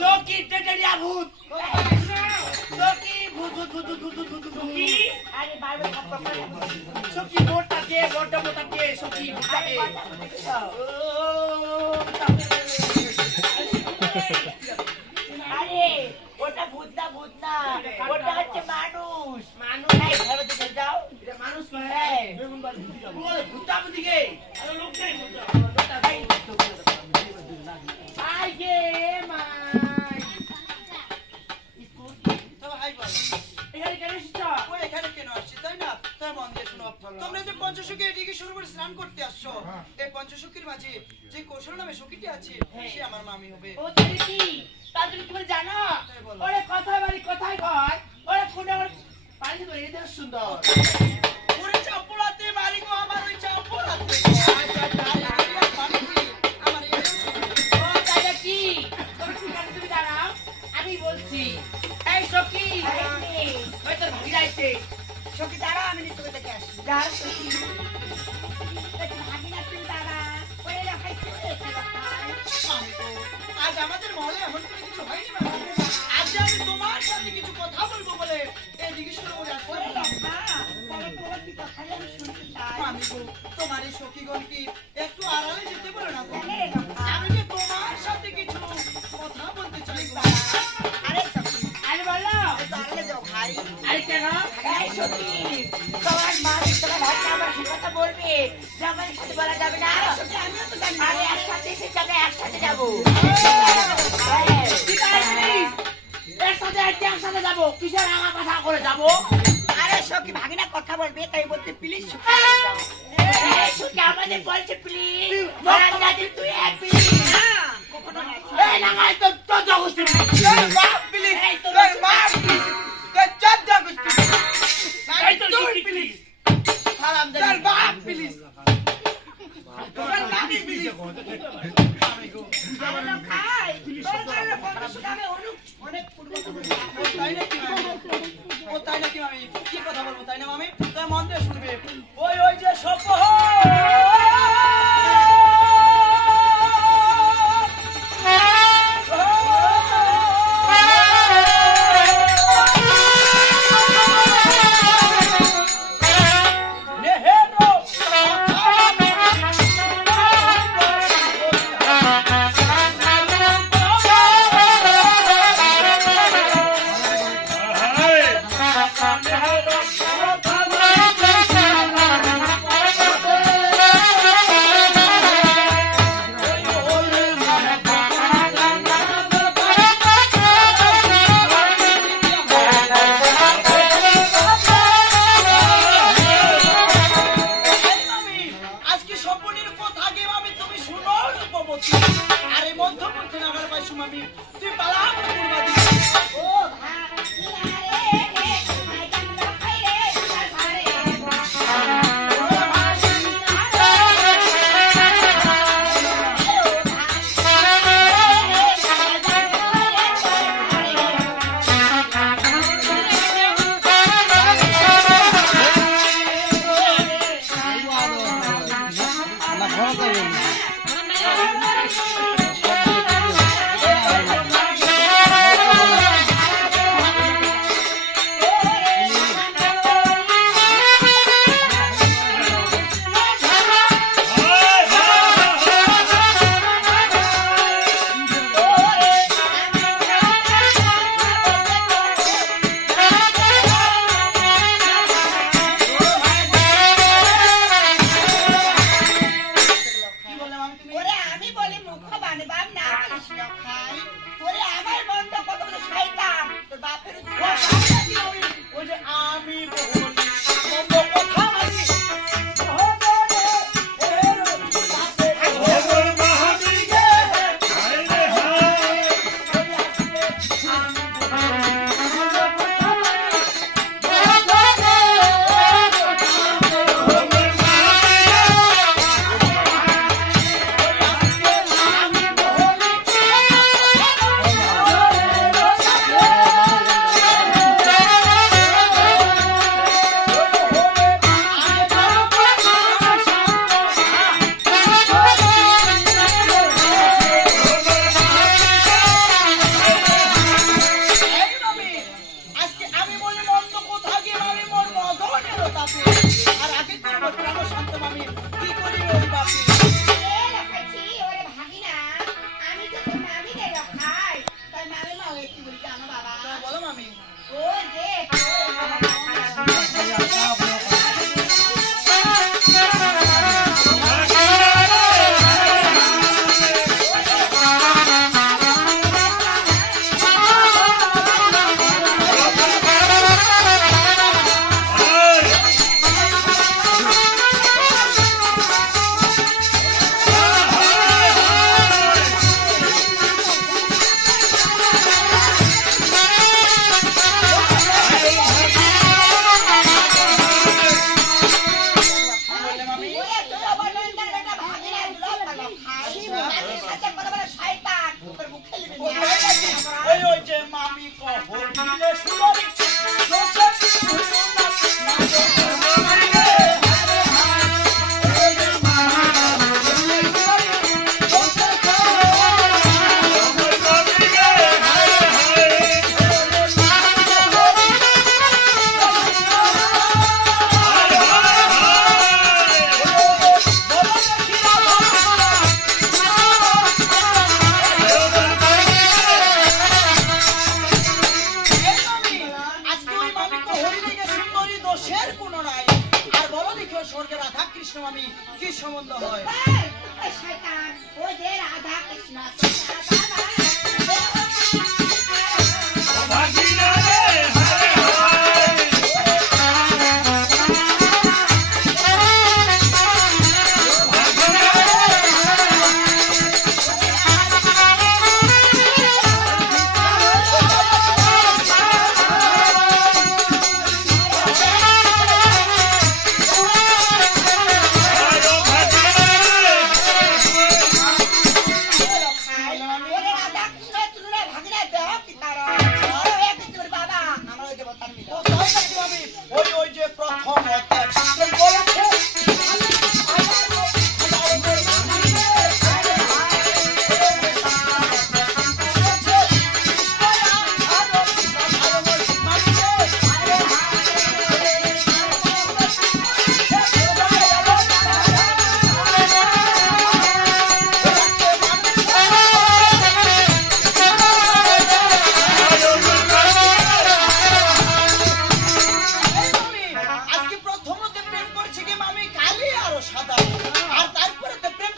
সখী টেটেরিয়া ভূত সখী ভূত ভূত ভূত ভূত ভূত ভূত সখী আরে বাইরে সখী মোটা কে বড় মোটা কে সখী ভূতকে আরে ওটা ভূত না ওটা হচ্ছে মানুষ মানুষ এই ঘরে দিকে যাও এটা মানুষ নয় হ্যাঁ বেগুন বাড়ি ওই ভূতা বুদিকে আরে লোক যাই ভূতা আই গে মাই স্কুল তো হাই বলো এখানে কেন এসেছো ওই এখানে কেন আসছি তাই না তাই মন দিয়ে শোনো তোমরা যে পঞ্চসখী এদিকে শুরু করে স্নান করতে আসছো এই পঞ্চসখীর মাঝে যে কৌশল নামে সখীটি আছে সে আমার মামি হবে ও তুমি কি তার তুমি কি বলে জানো ওরে কথায় বাড়ি কথায় কয় ওরে কোন পানি তো এই দেশ সুন্দর ওরে চাপড়াতে বাড়ি গো আমার ওই চাপড়াতে আমার এই ও তাহলে কি তুমি কি জানো তুমি দাঁড়াও আমি বলছি এই সখী ওই তোর ভাগি যাইছে সখী দাঁড়া আমি নিচে থেকে আসি যা সখী একটু ভাগিনা তুমি দাঁড়া ওরে রাখাই চলে আজ আমাদের মহলে এমন করে কিছু হয়নি মামি। আজ আমি তোমার সাথে কিছু কথা বলবো বলে এদিকে শুরু করে ওরে আসলাম না তাহলে তোমার কি কথা আমি শুনতে চাই মামি গো তোমার এই সখীগণ কি একটু আড়ালে যেতে বলো না গো? তাহলে আমি যে তোমার সাথে কিছু কথা বলতে চাই গো। আরে সখী আরে বলো দাঁড়িয়ে যাও ভাই আরে কেন এই সখী তোমার মা তোমার ভাই আমার সাথে কথা বলবে জামাই সাথে বলা যাবে না আরে সখী আমিও তো জানি আরে একসাথে এসে যাবে একসাথে যাবো ঠিক আছে প্লিজ একসাথে একসাথে যাবো কিসের আগা কথা করে যাবো আরে সখী ভাগিনা কথা বলবে তাই বলতে প্লিজ সখী যাও এই সখী আমাদের বলছে প্লিজ মহারাজ দাদি তুই এক প্লিজ না কখনো না এই লাগাই তো তো জগস্তি তোর বাপ প্লিজ তোর বাপ প্লিজ তোর চাচা গুস্তি এই তো প্লিজ হারাম তোর বাপ প্লিজ তোর নানি প্লিজ আমি গো আরে খাই তোর কাছে বন্ধু শুনাবে অনেক তাই নাকি মামি ও তাই নাকি মামি কি কথা বলবো তাই না মামি তোর মন দিয়ে শুনবে ওই যে সপ্প আজকে স্বপনের কথা আগে মামি তুমি শুনো রূপবতী আরে মধ্যমন্ত্রী নাগার পাইছো মামি তুই পালা করবা দি ও ভাই রে ভাই কান্না খাই রে ভাই কি বললে মামি তুমি ওরে আমি বলি মুখ বানে শয়তান ও যে রাধা কৃষ্ণ রাধা